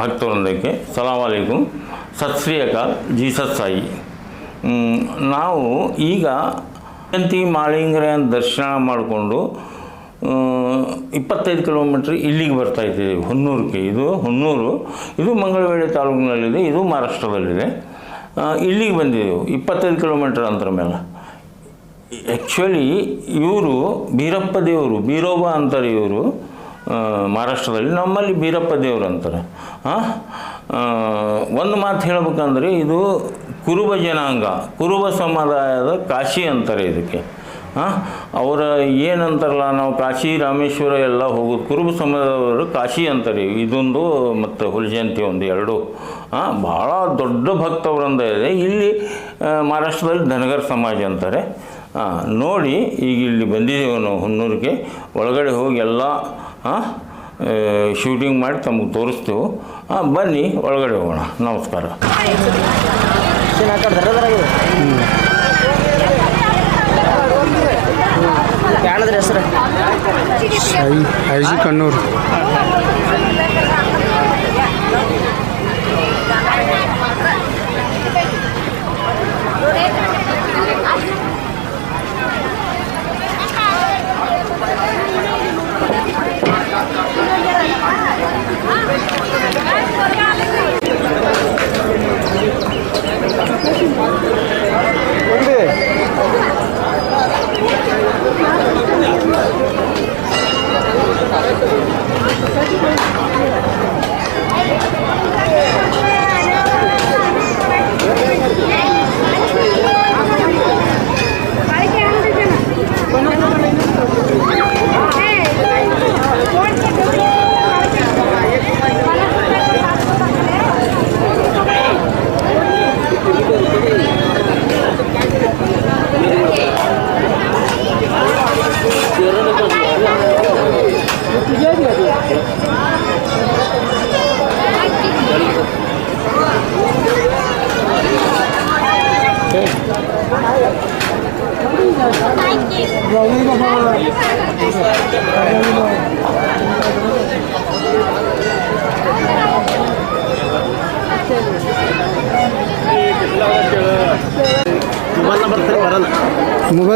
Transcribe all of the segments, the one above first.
ಭಕ್ತವೃಂದಕ್ಕೆ ಸಲಾಮ್ ಅಲೈಕುಮ್. ಸತ್ ಶ್ರೀ ಅಕಾಲ್. ಜೀಸಸ್ ಸಾಯಿ. ನಾವು ಈಗ ಜಯಂತಿ ಮಾಳಿಂಗರೆಯನ್ನು ದರ್ಶನ ಮಾಡಿಕೊಂಡು ಇಪ್ಪತ್ತೈದು ಕಿಲೋಮೀಟ್ರ್ ಇಲ್ಲಿಗೆ ಬರ್ತಾ ಇದ್ದೀವಿ. ಹೊನ್ನೂರಿಗೆ. ಇದು ಹೊನ್ನೂರು. ಇದು ಮಂಗಳವೇಳೆ ತಾಲೂಕಿನಲ್ಲಿದೆ. ಇದು ಮಹಾರಾಷ್ಟ್ರದಲ್ಲಿದೆ. ಇಲ್ಲಿಗೆ ಬಂದಿದ್ದೆವು. ಇಪ್ಪತ್ತೈದು ಕಿಲೋಮೀಟ್ರ್ ಅಂತರ ಮೇಲೆ. ಆ್ಯಕ್ಚುಲಿ ಇವರು ಬೀರಪ್ಪ ದೇವರು, ಬೀರೋಬ ಅಂತಾರೆ ಇವರು. ಮಹಾರಾಷ್ಟ್ರದಲ್ಲಿ ನಮ್ಮಲ್ಲಿ ಬೀರಪ್ಪ ದೇವರು ಅಂತಾರೆ. ಒಂದು ಮಾತು ಹೇಳ್ಬೇಕಂದ್ರೆ ಇದು ಕುರುಬ ಜನಾಂಗ, ಕುರುಬ ಸಮುದಾಯದ ಕಾಶಿ ಅಂತಾರೆ ಇದಕ್ಕೆ. ಹಾಂ ಅವರ ಏನಂತಾರಲ್ಲ, ನಾವು ಕಾಶಿ, ರಾಮೇಶ್ವರ ಎಲ್ಲ ಹೋಗೋದು, ಕುರುಬ ಸಮುದಾಯದವರು ಕಾಶಿ ಅಂತಾರೆ. ಇದೊಂದು ಮತ್ತು ಹುಲಿಜಯಂತಿ ಒಂದು ಎರಡು. ಹಾಂ ಭಾಳ ದೊಡ್ಡ ಭಕ್ತವೃಂದ ಇದೆ. ಇಲ್ಲಿ ಮಹಾರಾಷ್ಟ್ರದಲ್ಲಿ ಧನಗರ ಸಮಾಜ ಅಂತಾರೆ. ಹಾಂ ನೋಡಿ, ಈಗ ಇಲ್ಲಿ ಬಂದಿದ್ದೇವೆ ನಾವು ಹುನ್ನೂರಿಗೆ. ಒಳಗಡೆ ಹೋಗಿ ಎಲ್ಲ ಶೂಟಿಂಗ್ ಮಾಡಿ ತಮಗೆ ತೋರಿಸ್ತೇವೆ. ಹಾಂ ಬನ್ನಿ ಒಳಗಡೆ ಹೋಗೋಣ. ನಮಸ್ಕಾರ. ಹೆಸರು? IG I G Kannur.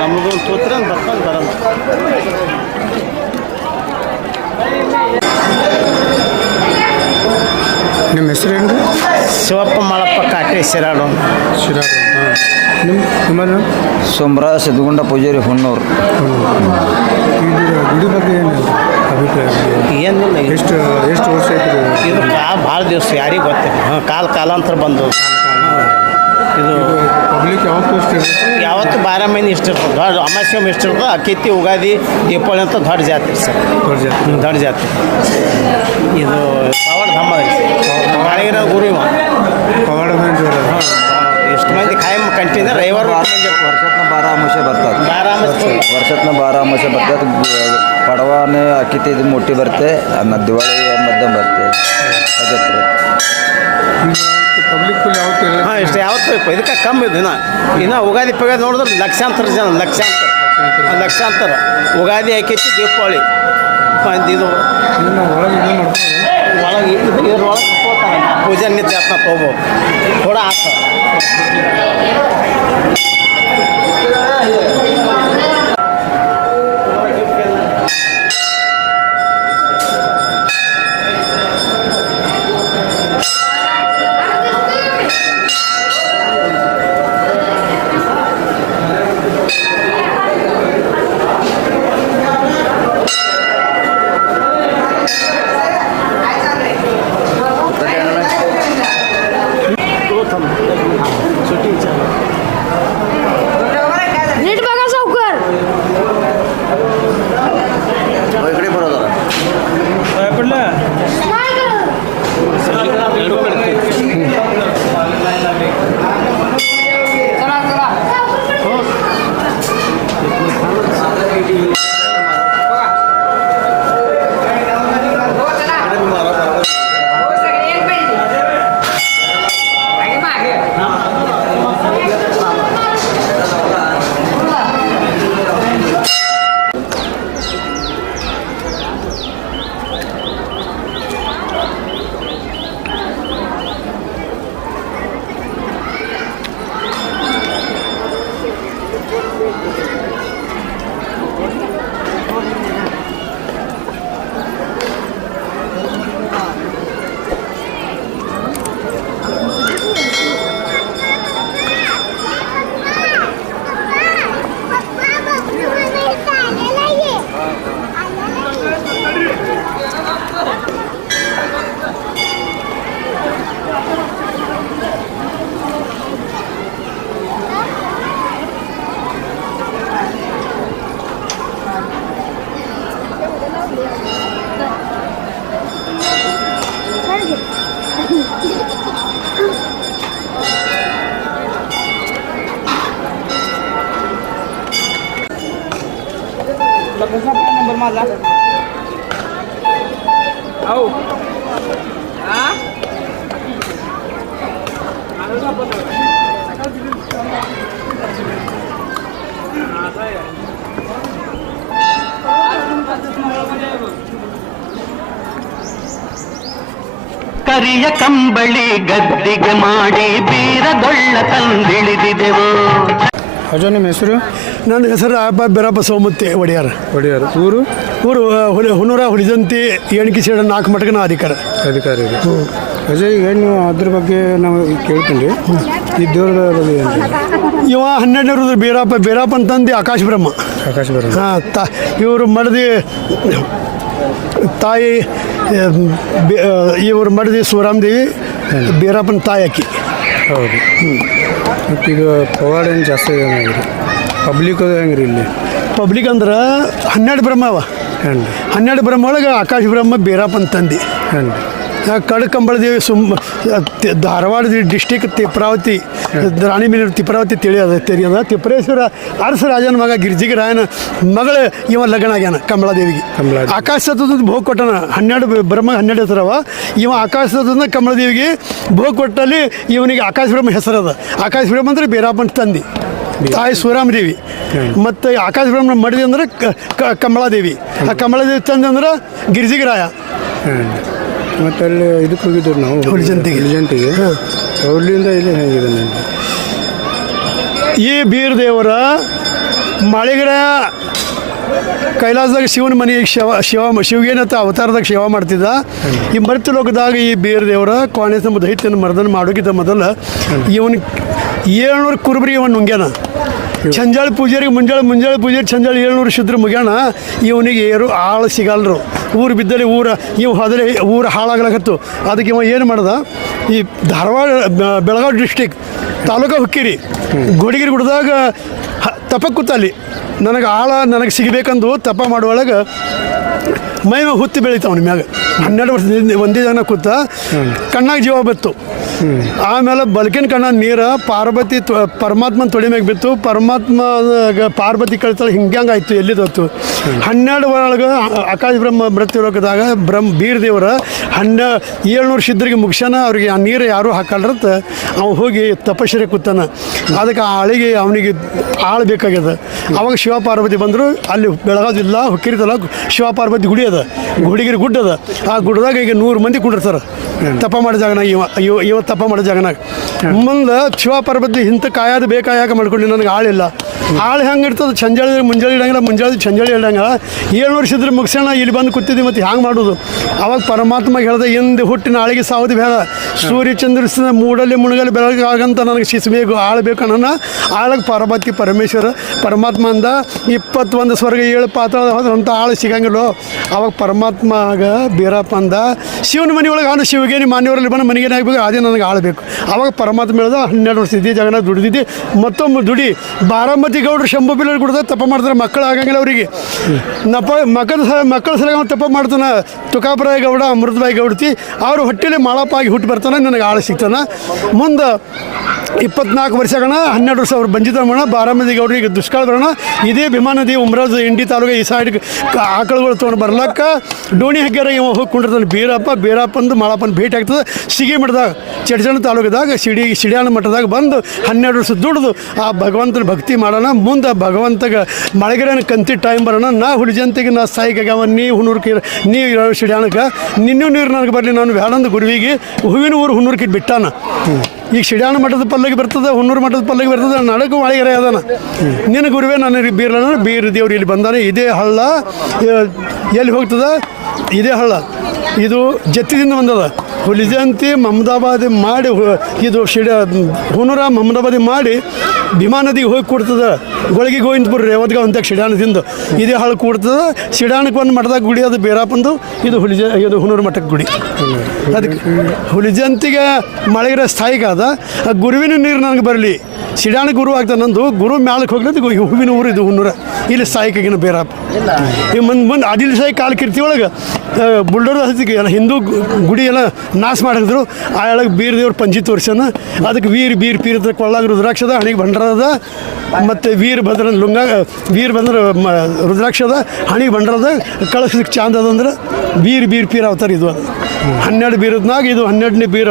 ನಮಗೊಂದು ತೋತ್ರ ಬರ್ಕೊಂಡು ಬರಲ್ಲ. ನಿಮ್ಮ ಹೆಸರೇನು ರೀ? ಶಿವಪ್ಪ ಮಾಳಪ್ಪ ಕಾಟ್ರಿ ಸಿರಾಡು ಶಿರಾಡು ಹಾಂ. ನಿಮ್ಮ ನಿಮ್ಮದು? ಸೋಮರಾಜ ಸಿದ್ಧಗುಂಡ ಪೂಜಾರಿ ಹೊನ್ನೂರು ಇದು ಗುಡಿ ಬಗ್ಗೆ ಏನು ಅಭಿಪ್ರಾಯ ಏನಿಲ್ಲ ಎಷ್ಟು ಎಷ್ಟು ವರ್ಷ ಆಯ್ತು ಇದು? ಭಾಳ ದಿವಸ ಯಾರಿಗೆ ಗೊತ್ತಿಲ್ಲ. ಹಾಂ ಕಾಲ ಕಾಲಾಂತರ ಬಂದು ಇದು ಪಬ್ಲಿಕ್ ಯಾವತ್ತೂ ಇರುತ್ತೆ ಯಾವತ್ತು ಬಾರ ಮೈನ್ ಇಷ್ಟ ಇರ್ತದೆ ದೊಡ್ಡ ಅಮಾಸ್ಯಮ್ ಇಷ್ಟ ಇರ್ತದೆ ಅಕ್ಕಿತ್ತಿ ಉಗಾದಿ ದೀಪಾವಳಿ ಅಂತ ದೊಡ್ಡ ಜಾತ್ರೆ ಸರ್. ದೊಡ್ಡ ಜಾತ್ರೆ. ದೊಡ್ಡ ಜಾತ್ರೆ. ಇದು ಪವಾಡ ಧಮ್ಮ ರೀ. ಗುರು ಇವ. ಪವಾಡ ಎಷ್ಟು ಮಂದಿ ಖಾಯಂ ಕಂಟಿನ್ಯೂ ರವಿವಾರ ಇರ್ತಾರೆ. ವರ್ಷತ್ನ ಬಾರ ಅಮಾಸೆ ಬರ್ತದೆ ಬಾರಾಮಸೆ ವರ್ಷತ್ನ ಬಾರಾಮಸೆ ಬರ್ತದೆ. ಪಡವಾನೆ ಅಕ್ಕಿತಿ ಇದು ಮುಟ್ಟಿ ಬರುತ್ತೆ ಆಮೇಲೆ ದಿವಾಳಿ ಮಧ್ಯ ಬರ್ತೆ. ಪಬ್ಲಿಕ್ ಯಾವತ್ತೂ ಹಾಂ ಇಷ್ಟು ಯಾವತ್ತು ಬೇಕು ಇದಕ್ಕೆ ಕಮ್ಮಿ ದಿನ. ಇನ್ನು ಉಗಾದಿ ಪಗಾದಿ ನೋಡಿದ್ರೆ ಲಕ್ಷಾಂತರ ಜನ ಲಕ್ಷಾಂತರ. ಲಕ್ಷಾಂತರ. ಉಗಾದಿ ಹಾಕೈತಿ ದೀಪಾವಳಿ. ಇದು. ಒಳಗೆ ಇದ್ರೊಳಗೆ ಪೂಜೆ ನಿತ್ಯ ಜಾತ್ನ ತೊಗೋಬೋದು ಕೂಡ ಆಗ್ತದೆ. ಗದ್ದಿಗೆ ಮಾಡಿ ಬೀರಗೊಳ್ಳ ತಂದಿಳಿದಿದೆವು. ಅಜೋ ನಿಮ್ಮ ಹೆಸರು? ನನ್ನ ಹೆಸರು ಅಪ್ಪ ಬೀರಪ್ಪ ಸೋಮುತ್ತಿ ಒಡೆಯರ್. ಒಡೆಯರ್. ಊರು? ಊರು ಹುಲಿ ಹುನೂರ ಹುಲಿಜಂತಿ ಏಣಿಕೆ ಸೇಡ ನಾಲ್ಕು ಮಟಕನ ಅಧಿಕಾರ. ಅಧಿಕಾರಿ ಇದೆ. ಅಜಯ್ ಈಗ ನೀವು ಅದ್ರ ಬಗ್ಗೆ ನಾವು ಕೇಳ್ಕೊಂಡ್ರಿ ಈ ದೇವ್ರದ ಬಗ್ಗೆ ಏನು? ಇವ ಹನ್ನೆರಡನೇ ಬೀರಪ್ಪ ಬೀರಪ್ಪ ಅಂತಂದು ಆಕಾಶ ಬ್ರಹ್ಮ. ಆಕಾಶ ಬ್ರಹ್ಮ. ಹಾಂ ತ ಇವರು ಮಡದಿ ತಾಯಿ ಇವರು ಮಡದಿ ಶಿವರಾಮದೇವಿ ಬೀರಪ್ಪನ ತಾಯಿ ಆಕಿ ಹೌದು. ಮತ್ತು ಈಗ ಪವಾಡ ಏನು ಜಾಸ್ತಿ ಏನಾಗಿದೆ ಪಬ್ಲಿಕ್ ಹೆಂಗೆ ಹೆಂಗ್ರಿ ಇಲ್ಲಿ? ಪಬ್ಲಿಕ್ ಅಂದ್ರೆ ಹನ್ನೆರಡು ಬ್ರಹ್ಮ ಅವ. ಹನ್ನೆರಡು ಬ್ರಹ್ಮ ಒಳಗೆ ಆಕಾಶ ಬ್ರಹ್ಮ ಬೀರಪ್ಪನ ತಂದಿ. ಹ್ಞೂ. ಕಡಕಂಬಳದೇವಿ ಸುಮ್ ಧಾರವಾಡ ಡಿಸ್ಟಿಕ್ ತಿಪ್ರಾವತಿ ರಾಣಿಬೀನ ತಿಪ್ರಾವತಿ ತಿಳಿಯೋದ ತಿಳಿಯದ ತಿಪ್ರೇಶ್ವರ ಅರಸ ರಾಜನ ಮಗ ಗಿರ್ಜಿಗೆ ರಾಯನ ಮಗಳ ಇವ ಲಗ್ನ ಆಗ್ಯಾನ ಕಮಲಾದೇವಿಗೆ. ಕಮಲಾದೇವಿ. ಆಕಾಶ ಸತ್ತದ ಭೋಗ ಕೊಟ್ಟನ ಹನ್ನೆರಡು ಬ್ರಹ್ಮ ಹನ್ನೆರಡು ಹೆಸರವ. ಇವ ಆಕಾಶ ಸತ್ತದ ಕಮಲಾದೇವಿಗೆ ಭೋಗ ಕೊಟ್ಟಲ್ಲಿ ಇವನಿಗೆ ಆಕಾಶ ಬ್ರಹ್ಮ ಹೆಸರದ. ಆಕಾಶ ಬ್ರಹ್ಮ ಅಂದ್ರೆ ಬೇರಾಪಂತ ತಂದಿ. ತಾಯಿ ಶಿವರಾಮದೇವಿ ಮತ್ತು ಆಕಾಶ ಬ್ರಹ್ಮ ಮಡಿದಿ ಅಂದ್ರೆ ಕಮಲಾದೇವಿ. ಆ ಕಮಲಾದೇವಿ ತಂದೆ ಅಂದ್ರೆ ಗಿರ್ಜಿಗೆ ರಾಯ. ಹ್ಞೂ ಮತ್ತು ಅಲ್ಲಿ ಇದಕ್ಕೆ ಹೋಗಿದ್ದೆವು ನಾವು. ಹುಲಿಜಂತಿಗೆ. ಹುಲಿಜಂತಿಗೆ. ಅಲ್ಲಿಂದ ಇಲ್ಲಿ ಹೇಗಿದೆ ನನಗೆ ಈ ಬೀರ್ ದೇವರ ಮಾಳಿಗರ ಕೈಲಾಸದಾಗ ಶಿವನ ಮನೆಗೆ ಶಿವ ಶಿವ ಶಿವಗೇನತ್ತ ಅವತಾರದಾಗ ಶಿವ ಮಾಡ್ತಿದ್ದ. ಈ ಮರ್ತ್ಯ ಲೋಕದಾಗ ಈ ಬೀರ್ ದೇವರ ಕೋಣೆ ತುಂಬ ದೈತ್ಯನ ಮರ್ದನ ಮಾಡೋಕ್ಕಿಂತ ಮೊದಲು ಇವನ್ ಏಳ್ನೂರು ಕುರುಬರಿ ಇವನು ನುಂಗ್ಯಾನ. ಚಂಜಾಳ ಪೂಜಾರಿಗೆ ಮುಂಜಾಳ ಮುಂಜಾಳ ಪೂಜಾರಿ ಚಂಜಾಳ ಏಳ್ನೂರು ಶುದ್ರ ಮುಗ್ಯಾಣ ಇವನಿಗೆ ಏರು ಆಳು ಸಿಗಲ್ರು. ಊರು ಬಿದ್ದಲ್ಲಿ ಊರ ಇವು ಹೋದರೆ ಊರು ಹಾಳಾಗ್ಲಕತ್ತು ಅದಕ್ಕೆ ಇವ ಏನು ಮಾಡ್ದ? ಈ ಧಾರವಾಡ ಬೆಳಗಾವಿ ಡಿಸ್ಟಿಕ್ ತಾಲೂಕ ಹುಕ್ಕಿರಿ ಗುಡಿಗಿರಿ ಗುಡ್ದಾಗ ತಪ ಕೂತಲ್ಲಿ ನನಗೆ ಆಳ ನನಗೆ ಸಿಗಬೇಕಂದು ತಪ ಮಾಡುವೊಳಗೆ ಮೈ ಹುತ್ತಿ ಬೆಳೀತಾವ ಮ್ಯಾಗ. ಹನ್ನೆರಡು ವರ್ಷದಿಂದ ಒಂದೇ ಜನ ಕೂತ ಕಣ್ಣಾಗ ಜೀವ ಬತ್ತು ಆಮೇಲೆ ಬಲ್ಕಿನ ಕಣ್ಣ ನೀರು, ಪಾರ್ವತಿ ಪರಮಾತ್ಮನ ತೊಡೆ ಮ್ಯಾಗ ಬಿತ್ತು. ಪರಮಾತ್ಮ ಪಾರ್ವತಿ ಕಳಿತಾಳೆ ಆಯ್ತು ಎಲ್ಲಿದತ್ತು ಹನ್ನೆರಡು ಒಳಗೆ ಆಕಾಶ ಬ್ರಹ್ಮ ಮೃತ್ಯು ಲೋಕದಾಗ ಬ್ರಹ್ಮ ಬೀರ್ ದೇವರ ಹನ್ನೆ, ಏಳ್ನೂರು ಸಿದ್ಧರಿಗೆ ಮುಗಿಸ್ಯಾನ. ಅವ್ರಿಗೆ ಆ ನೀರು ಯಾರೂ ಹಾಕಲ್ರತ್ತ ಅವ ಹೋಗಿ ತಪಶ್ಚರ್ಯ ಕೂತಾನ. ಅದಕ್ಕೆ ಆ ಅಳಿಗೆ ಅವನಿಗೆ ಆಳು ಬೇಕಾಗ್ಯದ. ಅವಾಗ ಶಿವ ಪಾರ್ವತಿ ಬಂದರು. ಅಲ್ಲಿ ಬೆಳಗಾವಿಲ್ಲ ಹುಕ್ಕಿರ್ತಲ್ಲ ಹುಕ್ಕೇರಿ ಶಿವ ಪಾರ್ವತಿ ಗುಡಿ ಅದ. ಗುಡಿಗಿರಿ ಗುಡ್ಡ ಅದ ಆ ಗುಡ್ಡದಾಗ ಈಗ ನೂರು ಮಂದಿ ಕುಂಡಿರ್ತಾರೆ. ತಪ ಮಾಡಿದಾಗ ಇವ ಇವ ಇವ ತಪ ಮಾಡೋ ಜಾಗನಾಗ ಮುಂದೆ ಶಿವ ಪಾರ್ವತಿ ಇಂಥ ಕಾಯೋದು ಬೇಕಾಯಾಕ ಮಾಡ್ಕೊಂಡು, ನನಗೆ ಆಳಿಲ್ಲ ಆಳು ಹೆಂಗೆ ಇರ್ತದೆ? ಚಂಜಾಳಿ, ಮುಂಜಾಳಿ ಇಡಂಗಿಲ್ಲ, ಮುಂಜಾಳಿ ಚಂಜಳಿ ಇಡಂಗಿಲ್ಲ. ಏಳು ವರ್ಷ ಇದ್ರೆ ಮುಗಿಸೋಣ ಇಲ್ಲಿ ಬಂದು ಕೂತಿದ್ವಿ ಮತ್ತು ಹ್ಯಾಂಗೆ ಮಾಡೋದು? ಅವಾಗ ಪರಮಾತ್ಮ ಹೇಳ್ದೆ ಎಂದು ಹುಟ್ಟಿನ ಆಳಿಗೆ ಸಾವುದು ಬೇಡ. ಸೂರ್ಯ ಚಂದ್ರಸಿನ ಮೂಡಲ್ಲಿ ಮುಳುಗಲ್ಲಿ ಬೆಳಗಾಗಂತ ನನಗೆ ಶಿಸಬೇಕು ಆಳು ಬೇಕು ನನ್ನ ಆಳಗೆ ಪಾರ್ವತಿ ಪರಮೇಶ್ವರ, ಪರಮಾತ್ಮ ಅಂದ, ಇಪ್ಪತ್ತೊಂದು ಸ್ವರ್ಗ ಏಳು ಪಾತ್ರ ಹೋದ್ರೆ ಅಂಥ ಆಳು ಸಿಗಂಗಿಲ್ಲ. ಅವಾಗ ಪರಮಾತ್ಮಗ ಬೀರಪ್ಪ ಅಂದ, ಶಿವನ ಮನೆಯೊಳಗೆ ಅವನು ಶಿವಗೇನಿ ಮಾನ್ಯವರಲ್ಲಿ ಬಂದು ಮನೆಗೇನೆ ಆಗ್ಬೇಕು ಅದೇ ನನಗೆ ಆಳ್ಬೇಕು. ಅವಾಗ ಪರಮಾತ್ಮ ಹೇಳ್ದ, ಹನ್ನೆರಡು ವರ್ಷ ಇದೇ ಜಗನ ದುಡಿದಿದ್ದೆ. ಮತ್ತೊಮ್ಮೆ ದುಡಿ. ಬಾರಾಮತಿ ಗೌಡರು ಶಂಭು ಬಿಲ್ಲರ್ ಕುಡ್ದ ತಪ್ಪ ಮಾಡ್ತಾರೆ, ಮಕ್ಕಳು ಆಗಂಗಿಲ್ಲ ಅವರಿಗೆ. ನಪ ಮಕ್ಕಳ ಸಲ ಮಕ್ಕಳ ಸಲ ಅವ್ನು ತಪ್ಪ ಮಾಡ್ತಾನೆ. ತುಕಾಪ್ರಾಯ ಗೌಡ, ಅಮೃತಬಾಯಿ ಗೌಡತಿ, ಅವರು ಹೊಟ್ಟೆಲಿ ಮಾಳಪ್ಪಾಗಿ ಹುಟ್ಟು ಬರ್ತಾನೆ, ನನಗೆ ಆಳು ಸಿಗ್ತಾನೆ. ಮುಂದೆ ಇಪ್ಪತ್ನಾಲ್ಕು ವರ್ಷಗಳ ಹನ್ನೆರಡು ವರ್ಷ ಅವ್ರು ಬಂಜಿತ ಮಾಡೋಣ ಅವ್ರಿಗೆ ಈಗ ದುಷ್ಕಾಳ ಬರೋಣ ಇದೇ ಭೀಮಾ ನದಿ ಉಮ್ರಾಜ್ ಇಂಡಿ ತಾಲೂಕು ಈ ಸೈಡ್ ಆಕಳುಗಳು ತೊಗೊಂಡು ಬರ್ಲಕ್ಕ. ಡೋಣಿ ಹೆಗ್ಗಾರ ಇವ ಹೋಗ್ಕೊಂಡಿರ್ತಾನೆ ಬೀರಪ್ಪ, ಬೀರಪ್ಪಂದು ಮಾಳಪ್ಪನ ಭೇಟಿ ಆಗ್ತದೆ. ಸಿಗಿ ಮಠದಾಗ, ಚಡ್ಚಣ ತಾಲೂಕದಾಗ ಸಿಡಿ ಸಿಡಿಯಾಣ ಮಠದಾಗ ಬಂದು ಹನ್ನೆರಡು ವರ್ಷ ದುಡ್ದು ಆ ಭಗವಂತನ ಭಕ್ತಿ ಮಾಡೋಣ. ಮುಂದೆ ಭಗವಂತಗ ಮಳೆಗಿರನ ಕಂತಿ ಟೈಮ್ ಬರೋಣ. ನಾ ಹುಲಿಜಂತಿಗೆ ನಾ ಸಾಯಿಗಾವ ನೀ ಹುನೂರ್ಕಿ ನೀ ಇರೋ ಸಿಡಿಯಾಣಕ್ಕೆ ನಿನ್ನೂ ನೀರು ನನಗೆ ಬರಲಿ. ನಾನು ವ್ಯಾಳಂದು ಗುರುವಿಗೆ, ಹೂವಿನ ಊರು ಹುನೂರ್ಕಿಟ್ಟು ಬಿಟ್ಟಾನ. ಈಗ ಶಿಡ್ಯಾಣ ಮಠದ ಪಲ್ಲಗಿ ಬರ್ತದೆ ಹುನ್ನೂರು ಮಠದ ಪಲ್ಲಗೆ ಬರ್ತದೆ, ನಡಕು ಒಳಗೆರೆ ಅದಾನ. ನಿನ್ನ ಗುರುವೇ ನಾನು ಬೀರ್ಲ ಬೀರ್ ದೇವ್ರು ಇಲ್ಲಿ ಬಂದಾನೆ. ಇದೇ ಹಳ್ಳ ಎಲ್ಲಿ ಹೋಗ್ತದ? ಇದೇ ಹಳ್ಳ. ಇದು ಜತ್ತಿದಿಂದ ಬಂದದ. ಹುಲಿಜಂತಿ ಮಮದಾಬಾದಿ ಮಾಡಿ ಇದು ಶಿಡ ಹುನರ ಮಮದಾಬಾದಿ ಮಾಡಿ ಭೀಮಾ ನದಿಗೆ ಹೋಗಿ ಕೊಡ್ತದೆ. ಗೊಳಗಿ ಗೋವಿಂದಪುರ ರೇವತ್ಗ ಅಂತ ಶಿಡಾಣದಿಂದ ಇದೇ ಹಾಳು ಕೂಡ್ತದ. ಶಿಡಾಣಕ್ಕೆ ಒಂದು ಮಠದಾಗ ಗುಡಿ ಅದು ಬೇರಾಪಂದು, ಇದು ಹುಲಿಜ ಇದು ಹುನೂರು ಮಠಕ್ಕೆ ಗುಡಿ. ಅದಕ್ಕೆ ಹುಲಿಜಂತಿಗೆ ಮಳೆಗಿರೋ ಸ್ಥಾಯಿಕ ಅದ. ಆ ಗುರುವಿನ ನೀರು ನನಗೆ ಬರಲಿ. ಸಿಡಾಣ ಗುರು ಆಗ್ತಾನೆ ನಂದು. ಗುರು ಮ್ಯಾಲಕ್ಕೆ ಹೋಗ್ಲದ್ದು ಹೂವಿನ ಊರು ಇದು ಹುನ್ನೂರ ಇಲ್ಲಿ ಸಾಯಿಕಾಗಿನ ಬೇರಪ್ಪ ಈ ಮುಂದೆ ಮುಂದೆ ಆದಿಲ್ ಸಾಯಿ ಕಾಲ ಕೀರ್ತಿ ಒಳಗೆ ಬುಲ್ಡರ್ ಹತ್ತಿಗೆ ಎಲ್ಲ ಹಿಂದೂ ಗುಡಿ ಎಲ್ಲ ನಾಶ ಮಾಡಿದ್ರು. ಆ ಒಳಗೆ ಬೀರ್ ದೇವ್ರ ಪಂಚಿ ತೋರ್ಸನ ಅದಕ್ಕೆ ವೀರ್ ಬೀರ್ ಪೀರ್ ಕೊಳ್ಳಾಗ ರುದ್ರಾಕ್ಷದ ಹಣಿಗೆ ಭಂಡರದ ಮತ್ತು ವೀರಭದ್ರ ಲುಂಗ ವೀರಭದ್ರ ಮ ರುದ್ರಾಕ್ಷದ ಹಣಿಗೆ ಭಂಡರದ ಕಳಿಸೋದಕ್ಕೆ ಚಾಂದ ಅದಂದ್ರೆ ಬೀರ್ ಬೀರ್ ಪೀರ್ ಅವತಾರ ಇದು ಅದು. ಹನ್ನೆರಡು ಬೀರದ್ನಾಗ ಇದು ಹನ್ನೆರಡನೇ ಬೀರ್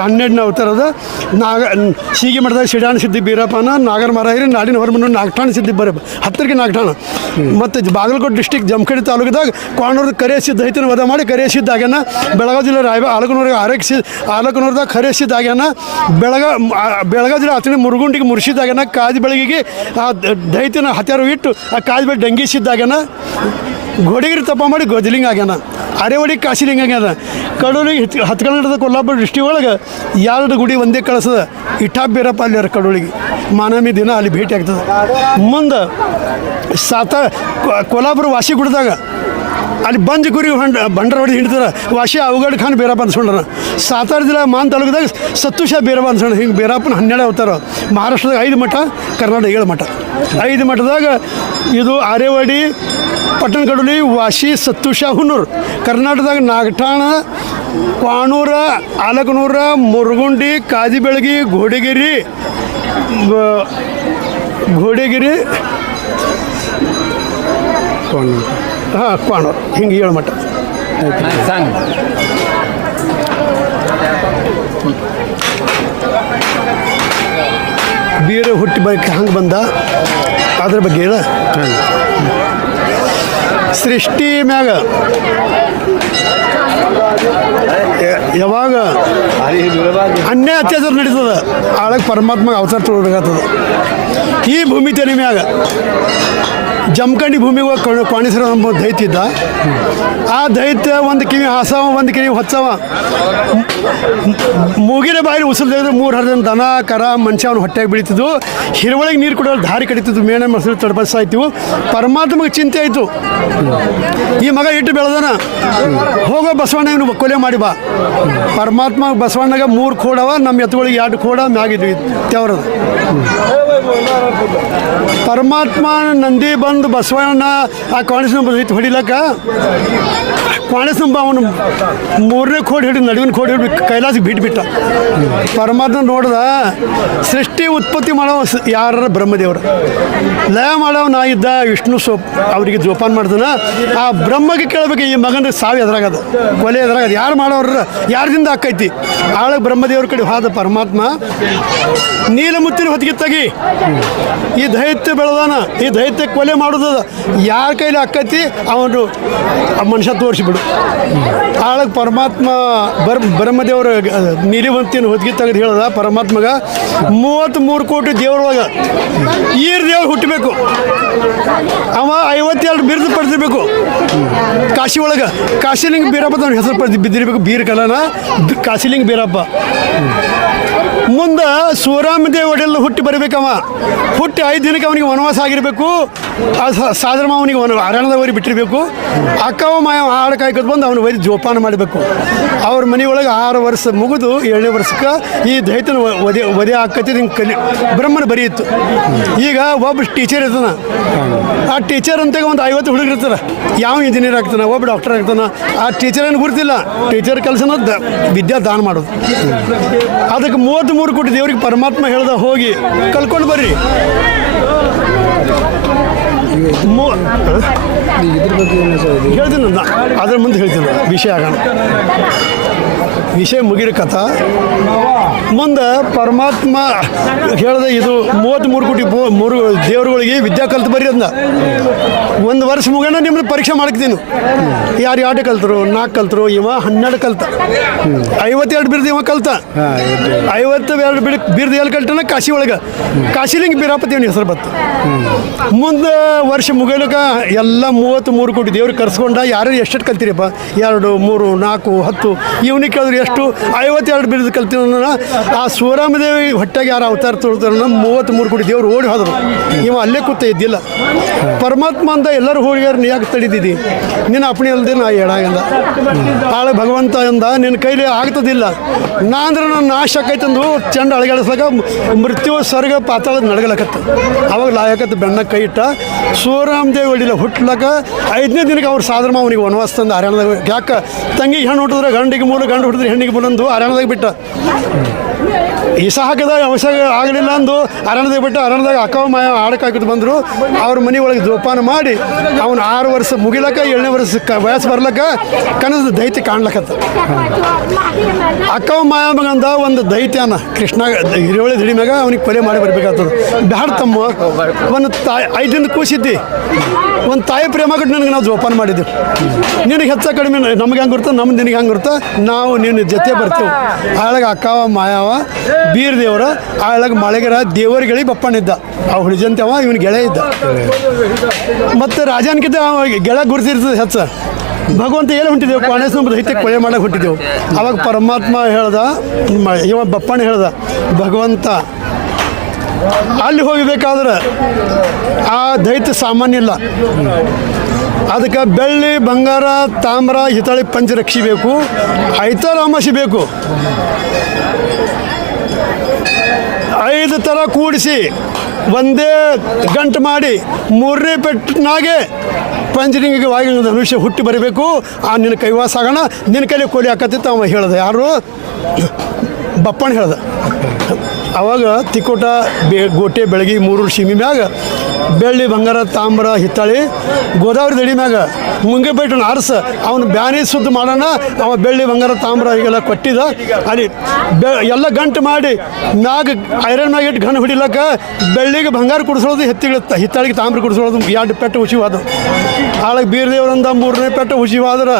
ಹನ್ನೆರಡನೇ ಅವತಾರದ ನಾಗ ಸೀಗೆ ಮಾಡಿದಾಗ ಸಿಡಾಣ ಸಿದ್ಧಿ ಬೀರಪ್ಪನ ನಾಗರ ಮರಾಯಿರಿ ನಾಡಿನ ಹೊರಮನ ನಾಗಠಾಣ ಸಿದ್ಧಿ ಬರ ಹತ್ತಿರಕ್ಕೆ ನಾಗಠಾಣ. ಮತ್ತು ಬಾಗಲಕೋಟೆ ಡಿಸ್ಟಿಕ್ ಜಮಖಂಡಿ ತಾಲೂಕದಾಗ ಕೋಣೂರು ಕರೆ ಸಿದ್ಧ ಐತಿನ ವಧ ಮಾಡಿ ಕರೆ ಸಿದ್ಧ ಆಗ್ಯಾನ. ಬೆಳಗಾವಿ ಜಿಲ್ಲೆ ರಾಯಬ ಆಲಕನೂರಿಗೆ ಆರಕ್ಷಿ ಆಲಕನೂರದಾಗ ಕರೆ ಸಿದ್ಧ ಆಗ್ಯಾನ. ಬೆಳಗ ಬೆಳಗಾವಿ ಜಿಲ್ಲೆ ಹತ್ತನೇ ಮುರುಗುಂಡಿಗೆ ಮುರ್ಸಿದ್ ಆಗ್ಯಾನ. ಕಾಜಿ ಬೆಳಗಿಗೆ ಆ ದೈತಿನ ಹತ್ಯಾರು ಇಟ್ಟು ಆ ಕಾಜ್ ಬೆಳೆ ಡಂಗಿ ಸಿದ್ಧ ಆಗ್ಯಾನ. ಗೋಡಿಗಿರಿ ತಪ್ಪ ಮಾಡಿ ಗಜಲಿಂಗ್ ಆಗ್ಯಾನ. ಅರೆವಡಿ ಕಾಶಿಲಿಂಗ ಆಗ್ಯಾನ. ಕಡೂರಿಗೆ ಹತ್ ಹತ್ಕನ್ನಡದ ಕೊಲ್ಲಾಪುರ ಡಿಸ್ಟಿಕ್ ಒಳಗೆ ಎರಡು ಗುಡಿ ಒಂದೇ ಕಳಿಸದ ಇಟ್ಟಾ ಬೀರಪ್ಪ ಅಲ್ಲಿ ಕಡೂಳಿಗೆ. ಮಾನಮಿ ದಿನ ಅಲ್ಲಿ ಭೇಟಿ ಆಗ್ತದೆ. ಮುಂದೆ ಸಾತ ಕೊಲ್ಲಾಪುರ ವಾಸಿ ಗುಡ್ದಾಗ ಅಲ್ಲಿ ಬಂಜ್ ಗುರಿ ಹೊಂಡ ಬಂಡ್ರ ಹೊಡೆದು ಹಿಡಿತಾರೆ. ವಾಸಿ ಅವಗಡ್ ಖಾನ್ ಬೇರಪ್ಪ ಅನ್ಸ್ಕೊಂಡ್ರ. ಸಾತಾರ ಜಿಲ್ಲಾ ಮಾನ್ ತಾಲೂಕದಾಗ ಸತ್ತುಷ ಬೇರಪ್ಪ ಅನ್ಸೋಣ ಹಿಂಗೆ ಬೇರಪ್ಪನ ಹನ್ನೆರಡು ಅವತಾರ. ಮಹಾರಾಷ್ಟ್ರದಾಗ ಐದು ಮಠ, ಕರ್ನಾಟಕ ಏಳು ಮಠ. ಐದು ಮಠದಾಗ ಇದು ಆರೇವಾಡಿ ಪಟ್ಟಣಕಡಲಿ ವಾಶಿ ಸತ್ತುಷ ಹುನೂರ್ ಕರ್ನಾಟಕದಾಗ ನಾಗಠಾಣ, ಕ್ವಾಣೂರ, ಆಲಕನೂರ, ಮುರುಗುಂಡಿ ಕಾಜಿಬೆಳಗಿ ಘೋಡಗಿರಿ ಘೋಡಗಿರಿ ಹಾಂ, ಕ್ವಾಣೂರು. ಹಿಂಗೆ ಏಳು ಮಠ ಬೀರ ಹುಟ್ಟಿ ಬೈಕ್ ಹಂಗೆ ಬಂದ? ಅದ್ರ ಬಗ್ಗೆ ಹೇಳ. ಸೃಷ್ಟಿ ಮ್ಯಾಗ ಯ- ಯಾವಾಗ ಅನ್ಯಾಯ ಅತ್ಯಾಚಾರ ನಡೀತದ ಆಳಗೆ ಪರಮಾತ್ಮ ಅವತಾರ ತೊಗೊಳಗಾಗ್ತದ ಈ ಭೂಮಿ ತೆನೆ ಮ್ಯಾಗ ಜಮಖಂಡಿ ಭೂಮಿಗೆ ಹೋಗಿ ಕಣ ಕಾಣಿಸಿರೋ ನಮ್ಮ ದೈತ್ಯ ಇದ್ದ. ಆ ದೈತ್ಯ ಒಂದು ಕಿವಿ ಹಸವ, ಒಂದು ಕಿವಿ ಹೊತ್ಸವ ಮೂಗಿನ ಬಾಯಿ ಉಸಿರು ಮೂರು ಹರಿದ ದನ, ಕರ, ಮನುಷ್ಯ ಅವನು ಹೊಟ್ಟೆಗೆ ಬೀಳ್ತಿದ್ವು. ಹಿರುವಳಿಗೆ ನೀರು ಕುಡಿಯೋರು ದಾರಿ ಕಡಿತಿದ್ವು ಮೇಣೆ ಮೊಸರು ತಡಬಸಾಯ್ತಿವು ಪರಮಾತ್ಮಗೆ ಚಿಂತೆ ಆಯಿತು ಈ ಮಗ ಇಟ್ಟು ಬೆಳೆದನ. ಹೋಗೋ ಬಸವಣ್ಣ ಇವನು ಕೊಲೆ ಮಾಡಿ ಬಾ. ಪರಮಾತ್ಮ ಬಸವಣ್ಣಗ ಮೂರು ಖೋಡವ ನಮ್ಮ ಎತ್ತುಗಳಿಗೆ ಎರಡು ಖೋಡ ಮ್ಯಾಗಿದ್ವಿ ತೆವರದ ಪರಮಾತ್ಮ ನಂದಿ ಬಂದು ಬಸವಣ್ಣ ಆ ಐತಿ ಹೊಡಿಲಕ್ಕ? ಕಾಣಿಸ್ನಂಬ ಅವನು ಮೂರನೇ ಕೋಡಿ ಹಿಡಿದು ನಡುವಿನ ಕೋಡಿ ಹಿಡಿದು ಕೈಲಾಸಿಗೆ ಬಿಟ್ಬಿಟ್ಟ ಪರಮಾತ್ಮ ನೋಡ್ದ ಸೃಷ್ಟಿ ಉತ್ಪತ್ತಿ ಮಾಡೋ ಯಾರ ಬ್ರಹ್ಮದೇವರು. ಲಯ ಮಾಡೋ ನಾ ಇದ್ದ ವಿಷ್ಣು ಸೋಪ್ ಅವರಿಗೆ ಜೋಪಾನ ಮಾಡ್ದನ ಆ ಬ್ರಹ್ಮಗೆ ಕೇಳಬೇಕು ಈ ಮಗನ ಸಾವು ಎದುರಾಗದ ಕೊಲೆ ಎದುರಾಗದ ಯಾರು ಮಾಡೋರ, ಯಾರದಿಂದ ಆಕೈತಿ? ಆಳಗೆ ಬ್ರಹ್ಮದೇವ್ರ ಕಡೆ ಹೋದ ಪರಮಾತ್ಮ ನೀಲಮುತ್ತಿನ ಹೊತ್ತಿಗೆ ತಗಿ, ಈ ದೈತ್ಯ ಬೆಳೆದಾನ, ಈ ದೈತ್ಯ ಕೊಲೆ ಮಾಡೋದು ಯಾರ ಕೈಲಿ ಅಕ್ಕತಿ, ಅವನು ಮನುಷ್ಯ ತೋರಿಸಿಬಿಡು. ಆಳಗೆ ಪರಮಾತ್ಮ ಬರ್, ಬ್ರಹ್ಮದೇವ್ರ ನೀಲಿವಂತಿನ ಹೊದ್ಗಿ ತೆಗೆದು ಹೇಳ್ದ ಪರಮಾತ್ಮಗ ಮೂವತ್ತ್ಮೂರು ಕೋಟಿ ದೇವರೊಳಗೆ ಈರ್ ದೇವ್ರು ಹುಟ್ಟಬೇಕು. ಅವ ಐವತ್ತೆರಡು ಬಿರುದು ಪಡೆದಿರ್ಬೇಕು. ಕಾಶಿ ಒಳಗೆ. ಕಾಶಿಲಿಂಗ ಬೀರಪ್ಪ ಹೆಸರು ಪಡೆದು, ಬಿದ್ದಿರಬೇಕು. ಬೀರ್ ಕಲನ ಕಾಶಿಲಿಂಗ ಬೀರಪ್ಪ. ಮುಂದೆ ಶಿವರಾಮದೇವ್ ಒಡೆಲ್ಲ ಹುಟ್ಟಿ ಬರಬೇಕವ. ಹುಟ್ಟಿ ಐದು ದಿನಕ್ಕೆ ಅವನಿಗೆ ವನವಾಸ ಆಗಿರಬೇಕು. ಆ ಸ- ಸಾಧಾರಣ ಅವನಿಗೆ ವನ ಅರಣ್ಯದವರಿಗೆ ಬಿಟ್ಟಿರಬೇಕು. ಅಕ್ಕವ ಮಾಯ ಹಾಡು ಕಾಯ್ಕೊಂಡು ಬಂದು ಅವನು ವೈದ್ಯ ಜೋಪಾನ ಮಾಡಬೇಕು. ಅವ್ರ ಮನೆಯೊಳಗೆ ಆರು ವರ್ಷ ಮುಗಿದು ಏಳನೇ ವರ್ಷಕ್ಕೆ ಈ ದೈತನ ವ- ವಧೆ ವಧೆ ಆಕತಿ ಹಿಂಗೆ ಕಲಿ, ಬ್ರಹ್ಮನ ಬರೀ ಇತ್ತು. ಈಗ ಒಬ್ಬ ಟೀಚರ್ ಇರ್ತಾನ ಆ ಟೀಚರ್ ಅಂತ ಒಂದು ಐವತ್ತು ಹುಡುಗರು ಇರ್ತಾರೆ. ಯಾವ ಇಂಜಿನಿಯರ್ ಆಗ್ತಾನೆ, ಒಬ್ಬ ಡಾಕ್ಟರ್ ಆಗ್ತಾನೆ, ಆ ಟೀಚರ್ ಏನು ಗುರ್ತಿಲ್ಲ. ಟೀಚರ್ ಕೆಲಸನ ವಿದ್ಯಾ ದಾನ ಮಾಡೋದು. ಅದಕ್ಕೆ ಮೂವತ್ತ್ ಮೂರು ಕೋಟಿ ದೇವ್ರಿಗೆ ಪರಮಾತ್ಮ ಹೇಳ್ದ ಹೋಗಿ ಕಲ್ಕೊಂಡು ಬರ್ರಿ. ಹೇಳ್ತೀನಿ ಅದ್ರ ಮುಂದೆ ಹೇಳ್ತೀನಿ ವಿಷಯ ಆಗೋಣ. ವಿಷಯ ಮುಗಿದ ಕಥ ಮುಂದೆ ಪರಮಾತ್ಮ ಹೇಳ್ದೆ ಇದು ಮೂವತ್ತ್ಮೂರು ಕೋಟಿ ಮೂರು ದೇವರುಗಳಿಗೆ ವಿದ್ಯಾ ಕಲ್ತು ಬರೀ ಅಂದ. ಒಂದು ವರ್ಷ ಮುಗೋಣ ನಿಮ್ಮನ್ನ ಪರೀಕ್ಷೆ ಮಾಡ್ತೀನಿ ಯಾರು ಎರಡು ಕಲ್ತರು? ನಾಲ್ಕು ಕಲ್ತರು? ಇವ ಹನ್ನೆರಡು ಕಲ್ತ. ಐವತ್ತೆರಡು ಬಿರ್ದು ಇವ ಕಲ್ತ. ಐವತ್ತು ಎರಡು ಬಿಡ್ ಬಿರ್ದು ಎಲ್ಲಿ ಕಲ್ತಾನ? ಕಾಶಿ ಒಳಗೆ. ಕಾಶಿಲಿಂಗ ಬೀರಾಪತಿಯವನ ಹೆಸರು ಬತ್ತು ಮುಂದೆ ವರ್ಷ ಮುಗಿಯಲಿಕ್ಕೆ ಎಲ್ಲ ಮೂವತ್ತು ಮೂರು ಕೋಟಿ ದೇವ್ರಿಗೆ ಕರ್ಸ್ಕೊಂಡ ಯಾರು ಎಷ್ಟು ಕಲ್ತಿರಪ್ಪ? ಎರಡು, ಮೂರು, ನಾಲ್ಕು, ಹತ್ತು. ಇವನಿಗೆ ಕೇಳಿದ್ರೆ ಎಷ್ಟು ಐವತ್ತೆರಡು ಬಿರುದು ಕಲ್ತಿನ ಆ ಶಿವರಾಮದೇವಿ ಹೊಟ್ಟೆಗೆ ಯಾರು ಅವತಾರ ತೋರ್ತಾರನ್ನ ಮೂವತ್ತ್ ಮೂರು ಕೋಟಿ ದೇವರು ಓಡಿ ಹೋದರು. ಇವ ಅಲ್ಲೇ ಕೂತ ಇದ್ದಿಲ್ಲ. ಪರಮಾತ್ಮ ಅಂದ ಎಲ್ಲರೂ ಹೋಳಿಗಾರ ನೀ ಯಾಕೆ ತಡಿದಿದ್ದಿ ನಿನ್ನ ಅಪ್ಪಣೆ ಅಲ್ಲದೆ ನಾ ಹೇಳಾಗಿಲ್ಲ ಆಳ ಭಗವಂತ ಅಂದ ನಿನ್ನ ಕೈಲಿ ಆಗ್ತದಿಲ್ಲ. ನಾ ಅಂದ್ರೆ ನನ್ನ ನಾಶ ಆಕೈತಂದು ಚಂಡ ಅಳಗಾಡಿಸ್ಲಾಕ ಮೃತ್ಯು ಸ್ವರ್ಗ ಪಾತಾಳದ ನಡಗಲಕತ್ತ. ಅವಾಗ ಲಾಯಕತ್ತ ಬೆಣ್ಣ ಕೈ ಇಟ್ಟ ಶಿವರಾಮ ದೇವ್ ಹೊಡಿಲ ಹುಟ್ಲಕ ಐದನೇ ದಿನಕ್ಕೆ ಅವ್ರು ಸಾಧಾರಣ ಅವನಿಗೆ ವನವಾಸ ತಂದು ಹರ್ಯಾಣದಾಗ ಯಾಕೆ? ತಂಗಿಗೆ ಹೆಣ್ಣು ಹುಟ್ಟಿದ್ರೆ ಗಂಡಿಗೆ ಮೂಲ ಗಂಡು ಹುಟ್ಟಿದ್ರೆ ಹೆಣ್ಣಿಗೆ ಬಂದು ಹರ್ಯಾಣದಾಗ ಬಿಟ್ಟ. ಇಸಾಹಕದ ಅವಶ್ಯಕ ಆಗಲಿಲ್ಲ ಅಂದು ಅರಣ್ಯದಾಗ ಬಿಟ್ಟು ಅರಣ್ಯದಾಗ ಅಕ್ಕ ಮಾಯ ಆಡಕಾಕಿಟ್ಟು ಬಂದರು. ಅವ್ರ ಮನೆ ಒಳಗೆ ಜೋಪಾನ ಮಾಡಿ ಅವನು ಆರು ವರ್ಷ ಮುಗಿಲಕ್ಕ, ಏಳನೇ ವರ್ಷ ಕ ವಯಸ್ಸು ಬರ್ಲಕ್ಕ ಕನಸು ದೈತ್ಯ ಕಾಣ್ಲಕತ್ತ. ಅಕ್ಕ ಮಾಯ ಮಗಂದ ಒಂದು ದೈತ್ಯನ ಕೃಷ್ಣ, ಹಿರಿಯೊಳಿ ದಿಡಿ ಮ್ಯಾಗ ಅವನಿಗೆ ಕೊಲೆ ಮಾಡಿ ಬರ್ಬೇಕಾಗ್ತದೆ. ಬ್ಯಾಡ ತಮ್ಮ, ಒಂದು ತಾಯಿ ಐದು ದಿನ ಕೂಸಿದ್ದಿ. ಒಂದು ತಾಯಿ ಪ್ರೇಮ ಕೊಟ್ಟು ನನಗೆ ನಾವು ಜೋಪಾನ ಮಾಡಿದ್ದೆವು. ನಿನಗೆ ಹೆಚ್ಚ ಕಡಿಮೆ, ನಮಗೆ ಹೆಂಗೆ ಇರುತ್ತೆ ನಮ್ಮ ನಿನಗೆ ಹೆಂಗೆ ಇರುತ್ತೆ ನಾವು ನಿನ್ನ ಜೊತೆ ಬರ್ತೇವೆ. ಹಾಳಾಗ ಅಕ್ಕವ ಮಾಯವ ಬೀರ್ ದೇವರ ಆಳಗ ಮಳೆಗರ ದೇವರುಗಳಿಗೆ ಬಪ್ಪನಿದ್ದ ಅವ ಹುಳಿಜಂತವ ಇವನು ಗೆಳೆ ಇದ್ದ. ಮತ್ತು ರಾಜನ್ಕಿಂತ ಅವ ಗೆಳ ಗುರುತಿರ್ತದೆ ಹೆಚ್ಚ ಭಗವಂತ ಏನು ಹೊಂಟಿದ್ದೆವು ಕಾಣೇಶ್ವರ ದೈತ್ಯ ಕೊಳೆ ಮಾಡಕ್ಕೆ ಹೊಂಟಿದ್ದೆವು ಅವಾಗ ಪರಮಾತ್ಮ ಹೇಳ್ದ ಇವ ಬಪ್ಪಣ್ಣ ಹೇಳ್ದ, ಭಗವಂತ, ಅಲ್ಲಿ ಹೋಗಬೇಕಾದ್ರೆ ಆ ದೈತ್ಯ ಸಾಮಾನ್ಯ ಇಲ್ಲ. ಅದಕ್ಕೆ ಬೆಳ್ಳಿ, ಬಂಗಾರ, ತಾಮ್ರ, ಹಿತಾಳಿ ಪಂಚರಕ್ಷಿ ಬೇಕು ಐತರಾಮಸಿ ಬೇಕು. ಐದು ಥರ ಕೂಡಿಸಿ ಒಂದೇ ಗಂಟು ಮಾಡಿ ಮೂರನೇ ಪೆಟ್ಟಿನಾಗೆ ಪಂಜರಿಂಗಿಗೆ ವಾಯು ಧನುಷ್ಯ ಹುಟ್ಟಿ ಬರಬೇಕು. ಆ, ನಿನ್ನ ಕೈವಾಸ ಆಗೋಣ. ನಿನ್ನ ಕೈಲಿ ಕೂಲಿ ಹಾಕತ್ತಿತ್ತು ಅವ ಹೇಳ್ದೆ. ಯಾರು? ಬಪ್ಪಣ್ಣ ಹೇಳ್ದ. ಅವಾಗ ತಿಕೋಟ ಬೆ ಗೋಟೆ ಬೆಳಗಿ ಮೂರು ಸೀಮೆ ಮ್ಯಾಗ ಬೆಳ್ಳಿ, ಬಂಗಾರ, ತಾಮ್ರ, ಹಿತ್ತಾಳಿ, ಗೋದಾವರಿ ದಡಿ ಮ್ಯಾಗ ಮುಂಗೆ ಬೈಟನ ಅರಸ ಅವನು ಬ್ಯಾನಿ ಸುದ್ದು ಮಾಡೋಣ, ಅವ ಬೆಳ್ಳಿ, ಬಂಗಾರ, ತಾಮ್ರ ಹೀಗೆಲ್ಲ ಕೊಟ್ಟಿದ. ಅಲ್ಲಿ ಬೆ ಎಲ್ಲ ಗಂಟು ಮಾಡಿ ಮ್ಯಾಗ ಐರನ್ ಮ್ಯಾಗ ಇಟ್ಟು ಗನ್ ಹೊಡಿಲಕ್ಕ ಬೆಳ್ಳಿಗೆ ಬಂಗಾರ ಕುಡಿಸೋದು, ಹೆತ್ತಿಗೆ ಹಿತ್ತಾಳಿಗೆ ತಾಮ್ರ ಕುಡಿಸೋದು, ಎರಡು ಪೆಟ್ಟು ಹುಸಿವಾದ ಆಳಗೆ ಬೀರದೇವರಂದ ಮೂರನೇ ಪೆಟ್ಟು ಹುಸಿವಾದ್ರೆ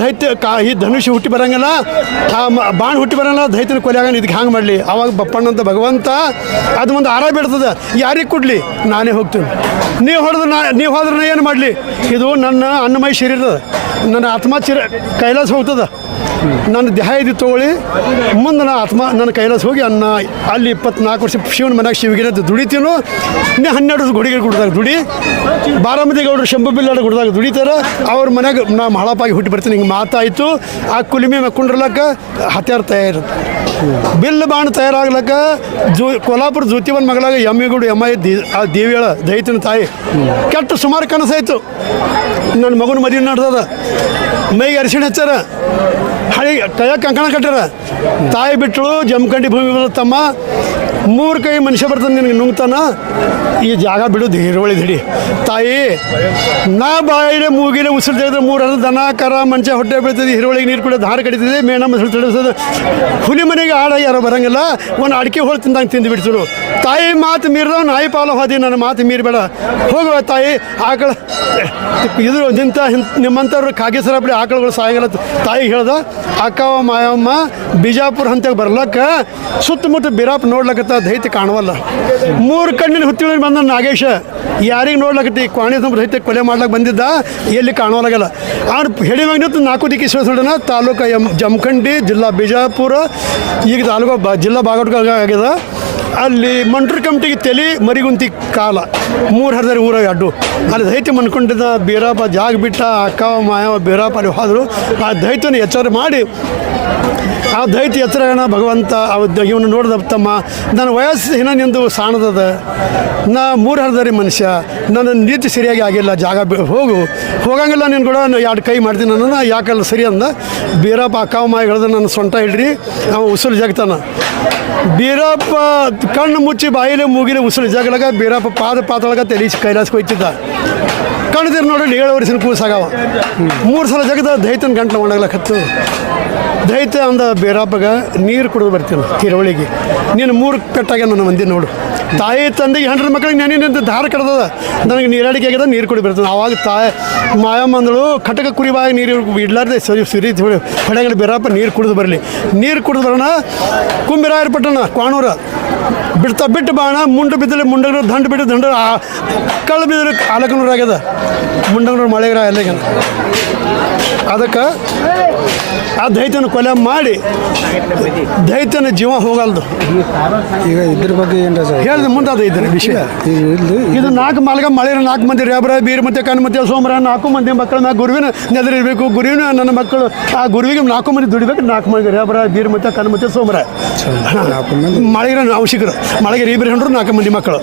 ದೈತ್ಯ ಕಾ ಈ ಧನುಷ್ ಹುಟ್ಟಿ ಬರಂಗಿಲ್ಲ, ಆ ಬಾಣ್ ಹುಟ್ಟಿ ಬರಂಗಿಲ್ಲ, ದೈತ್ಯನ ಕೊಲೆ ಆಗ ಇದಕ್ಕೆ ಹ್ಯಾಂಗೆ ಮಾಡಲಿ? ಅವಾಗ ಬಪ್ಪಣ್ಣಂತ ಭಗವಂತ, ಅದು ಒಂದು ಆರ ಬಿಡ್ತದೆ. ಯಾರಿಗೆ ಕೊಡಲಿ? ನಾನೇ ಹೋಗ್ತೀನಿ. ನೀವು ಹೊಡೆದ್ರೆ ನಾ ನೀವು ಹೋದ್ರೆ ಏನು ಮಾಡಲಿ? ಇದು ನನ್ನ ಅನ್ನಮಯ ಶರೀರ ನನ್ನ ಆತ್ಮ ಚಿರ ಕೈಲಾಸ ಹೋಗ್ತದೆ. ನನ್ನ ದೇಹ ಇದು ತೊಗೊಳ್ಳಿ. ಮುಂದೆ ನಾ ಆತ್ಮ ನನ್ನ ಕೈಲಾಸ ಹೋಗಿ ಅನ್ನ ಅಲ್ಲಿ ಇಪ್ಪತ್ನಾಲ್ಕು ವರ್ಷ ಶಿವನ ಮನ್ಯಾಗ ಶಿವಗಿರಿ ಅಂತ ದುಡಿತೀನೋ, ಇನ್ನೇ ಹನ್ನೆರಡು ವರ್ಷ ಗುಡಿಗೆ ಗುಡ್ದಾಗ ದುಡಿ. ಬಾರಾಮತಿ ಗೌಡರು ಶಂಭು ಬಿಲ್ಲಾಡ ಗುಡ್ದಾಗ ದುಡಿತಾರೆ. ಅವ್ರ ಮನೆಗೆ ನಾ ಮಹಳಪಾಗಿ ಹುಟ್ಟಿ ಬರ್ತೀನಿ, ಹಿಂಗೆ ಮಾತಾಯಿತು. ಆ ಕುಲಿಮೆ ಮಕ್ಕೊಂಡಿರ್ಲಕ್ಕ ಹತ್ಯಾರ ತಯಾರು ಬಿಲ್ ಬಾಣ ತಯಾರಾಗ್ಲಕ್ಕ ಜೋ ಕೋಲಾಪುರ ಜ್ಯೋತಿವನ್ ಮಗಳಾಗ ಎಂ ಐ ದಿ ಆ ದೇವಿಯಳ ದೈತನ ತಾಯಿ. ಕೆಟ್ಟ ಸುಮಾರು ಕನಸಾಯ್ತು. ನನ್ನ ಮಗನ ಮದುವೆ ನಡೆದದ. ಮೈಗೆ ಅರಿಶಿಣ ಹಚ್ಚಾರ. ಹಳಿ ಕೈಯಾಗ ಕಂಕಣ ಕಟ್ಟಾರ ತಾಯಿ ಬಿಟ್ಟಳು ಜಮಖಂಡಿ ಭೂಮಿ ತಮ್ಮ. ಮೂರು ಕೈ ಮನುಷ್ಯ ಬರ್ತಾನೆ ನಿನಗೆ ನುಂಗ್ತಾನ? ಈ ಜಾಗ ಬಿಡು ಹಿರುವಳಿ ದಿಡಿ ತಾಯಿ, ನಾ ಬಾಯಿಲೆ ಮೂಗಿನ ಉಸಿರು ತೆಗೆದ್ರೆ ಮೂರು ದನ, ಕರ ಮನುಷ್ಯ ಹೊಟ್ಟೆ ಬೀಳ್ತದೆ ಹಿರುವಳಿಗೆ ನೀರು ಕುಡಿಯೋದು ಹಾರ ಕಡಿತದೆ, ಮೇಣ ಮೊಸರು ತಿಳಿಸೋದು ಹುಲಿ ಮನೆಗೆ ಆಡ ಯಾರು ಬರಂಗಿಲ್ಲ, ಒಂದು ಅಡಿಕೆ ಹೋಳು ತಿಂದಂಗೆ ತಿಂದು ಬಿಡ್ತರು. ತಾಯಿ, ಮಾತು ಮೀರಿದ ನಾಯಿ ಪಾಲು ಹೋದಿ, ನನ್ನ ಮಾತು ಮೀರಬೇಡ. ಹೋಗುವ ತಾಯಿ, ಆಕಳ, ಇದು ನಿಂತ ನಿಮ್ಮಂಥವ್ರು ಕಾಗೇಶ್ವರ ಬಿಡಿ, ಆಕಳುಗಳು ಸಾಯಂಗಿಲ್ಲ ತಾಯಿ ಹೇಳ್ದ ಅಕ್ಕವ ಮಾಯಮ್ಮ ಬಿಜಾಪುರ ಹಂತಕ್ಕೆ ಬರ್ಲಕ್ಕ, ಸುತ್ತಮುತ್ತ ಬಿರಾಪ್ ದೈತ್ಯ ಕಾಣವಲ್ಲ. ಮೂರು ಕಣ್ಣಿನ ಹುತ್ತಿಳಿ ಬಂದ ನಾಗೇಶ, ಯಾರಿಗೆ ನೋಡ್ಲಕತ್ತಿ? ಕ್ವಾಣಿ ದೈತ್ಯ ಕೊಲೆ ಮಾಡ್ಲಕ್ಕೆ ಬಂದಿದ್ದ? ಎಲ್ಲಿ ಕಾಣೋಲಾಗಲ್ಲ ಅವ್ನು ಹೇಳಿ ನಿಂತು ನಾಲ್ಕು ದಿಕ್ಕಿ ಶಿವಸಡನ ತಾಲೂಕು ಎಂ ಜಮಖಂಡಿ, ಜಿಲ್ಲಾ ಬಿಜಾಪುರ, ಈಗ ತಾಲೂಕು ಬ ಜಿಲ್ಲಾ ಬಾಗಟ್ಕ ಆಗ್ಯದ ಅಲ್ಲಿ ಮಂಟ್ರ ಕಮಿಟಿಗೆ ತಲೆ ಮರಿಗುಂತಿ ಕಾಲ. ಮೂರು ಹರಿದ್ರೆ ಊರ ಅಡ್ಡು. ಅಲ್ಲಿ ದೈತ್ಯ ಮನ್ಕೊಂಡಿದ್ದ ಬೀರಪ್ಪ, ಜಾಗ ಬಿಟ್ಟ ಅಕ್ಕ ಮಾಯವ ಬೀರಪ್ಪ ಅಲ್ಲಿ ಹೋದರು. ಆ ದೈತ್ಯನ ಎಚ್ಚರ ಮಾಡಿ ಆ ದೈತ್ಯ ಎಚ್ಚರಗಣ ಭಗವಂತ ಇವನು ನೋಡಿದ ತಮ್ಮ, ನನ್ನ ವಯಸ್ಸು ಏನ ನಿಂದು ಸಾಣದದ. ನಾ ಮೂರು ಹರಿದರಿ ಮನುಷ್ಯ, ನನ್ನ ನೀತಿ ಸರಿಯಾಗಿ ಆಗಿಲ್ಲ, ಜಾಗ ಹೋಗು. ಹೋಗಂಗಿಲ್ಲ ನೀನು ಕೂಡ ಎರಡು ಕೈ ಮಾಡ್ತೀನಿ ನನ್ನ ಯಾಕಲ್ಲ ಸರಿ ಅಂದ. ಬೀರಪ್ಪ ಅಕ್ಕ ಅಮ್ಮ ಹೇಳ್ದ, ನನ್ನ ಸೊಂಟ ಇಡ್ರಿ, ಅವ ಉಸಿರು ಜಗ್ತಾನ. ಬೀರಪ್ಪ ಕಣ್ಣು ಮುಚ್ಚಿ ಬಾಯಿಲೆ ಮೂಗಿಲೆ ಉಸಿರು ಜಗಳಗ ಬೀರಪ್ಪ ಪಾದ ಪಾತೊಳಗ ತೆಲಿ ಕೈಲಾಸಕ್ಕೆ ಹೋಯ್ತಿದ್ದ ಕಣ್ದಿರ್ ನೋಡಿ ಏಳು ವರ್ಷ ಕೂಸಾಗವ. ಮೂರು ಸಲ ಜಗದ ದೈತನ ಗಂಟ್ಲು ಒಣಗ್ಲಕತ್ತು. ದೈತ್ಯ ಅಂದ ಬೇರಪ್ಪಗ ನೀರು ಕುಡಿದು ಬರ್ತೀನಿ ಹಿರವಳಿಗೆ ನೀನು ಮೂರು ಕಟ್ಟಾಗ್ಯ ನನ್ನ ಮಂದಿ ನೋಡು. ತಾಯಿ ತಂದೆಗೆ ಹೆಂಡ್ರ ಮಕ್ಕಳಿಗೆ ನೆನೆ ದಾರ ಕಡ್ದದ. ನನಗೆ ನೀರಾಡಿಕೆ ಆಗ್ಯದ, ನೀರು ಕುಡಿ ಬರ್ತದೆ. ಆವಾಗ ತಾಯಿ ಮಾಯಮ್ಮ ಅಂದಳು ಕಟಕ ಕುರಿಬಾಗ ನೀರು ಇಡ್ಲಾರ್ದೆ ಸರಿ ಸಿರಿ ಹೊಡೆಗಳು ಬೇರಪ್ಪ ನೀರು ಕುಡಿದು ಬರಲಿ. ನೀರು ಕುಡಿದು ಬರೋಣ ಕುಂಬಿರಾಯರ ಪಟ್ಟಣ ಕ್ವಾಣೂರ. ಬಿಡ್ತಾ ಬಿಟ್ಟು ಬಾಣ, ಮುಂಡು ಬಿದ್ದಲ್ಲಿ ಮುಂಡಗರು ದಂಡ ಬಿಟ್ಟು ದಂಡ ಕಳ್ಳು ಬಿದ್ದರೆ ಆಲಕನೂರು ಆಗ್ಯದ. ಮುಂಡಗನೂರು ಮಳೆಗರ ಎಲ್ಲ ಅದಕ್ಕೆ ಆ ದೈತನ ಕೊಲೆ ಮಾಡಿ ದೈತನ ಜೀವ ಹೋಗಲ್ದು. ಈಗ ಇದ್ರ ಬಗ್ಗೆ ಏನು ಹೇಳಿದ ಮುಂದೆ ಅದು ಇದ್ರೆ ವಿಷಯ. ಇದು ನಾಲ್ಕು ಮಾಲ್ಗ ಮಳೆ ನಾಲ್ಕು ಮಂದಿ ರೇಬ್ರ ಬೀರ್ ಮತ್ತೆ ಕಣ್ ಮತ್ತೆ ಸೋಮರ ನಾಲ್ಕು ಮಂದಿ ಮಕ್ಕಳು ನಾ ಗುರುವಿನ ನೆದರಿರ್ಬೇಕು ಗುರುವಿನ ನನ್ನ ಮಕ್ಕಳು ಆ ಗುರುವಿಗೆ ನಾಲ್ಕು ಮಂದಿ ದುಡಿಬೇಕು. ನಾಲ್ಕು ಮಂದಿ ರೇಬ್ರ ಬೀರ್ ಮತ್ತೆ ಕಣ್ ಮತ್ತೆ ಸೋಮರ. ನಾಲ್ಕು ಮಳೆಗಿರ ಅವಶ್ಯಕರು ಮಳೆಗೆ ಇಬ್ಬರು ಹೆಂಡ್ರು ನಾಲ್ಕು ಮಂದಿ ಮಕ್ಕಳು.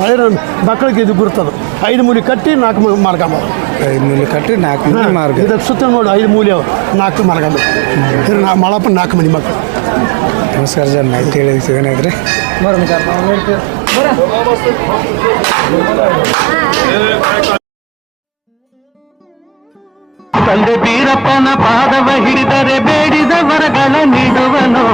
ಮಳೆಗಿರ ಮಕ್ಕಳಿಗೆ ಇದು ಗುರುತದು. ಐದು ಮೂಲಿ ಕಟ್ಟಿ ನಾಲ್ಕು ಮಾರ್ಗ ಐದು ಮೂಲೆ ಕಟ್ಟಿ ನಾಲ್ಕು ಮಾರ್ಗ. ಇದಕ್ಕೆ ಸುತ್ತ ನೋಡಿ ಐದು ಮೂಲಿ ಅವ. ನಾಲ್ಕು ಮಾರ್ಗಂಬ ಇದ್ರೆ ನಾ ಮಳಪ್ಪ ನಾಲ್ಕು ಮಂದಿ ಮಕ್ಕಳು ನಮಸ್ಕಾರ ಸರ್ ಮಾಹಿತಿ ಹೇಳಿದ ಏನಾದ್ರಿ ತಂದೆ ಬೀರಪ್ಪನ ಪಾದವ ಹಿಡಿದರೆ ಬೇಡಿದ ವರಗಳ ನೀಡುವನು.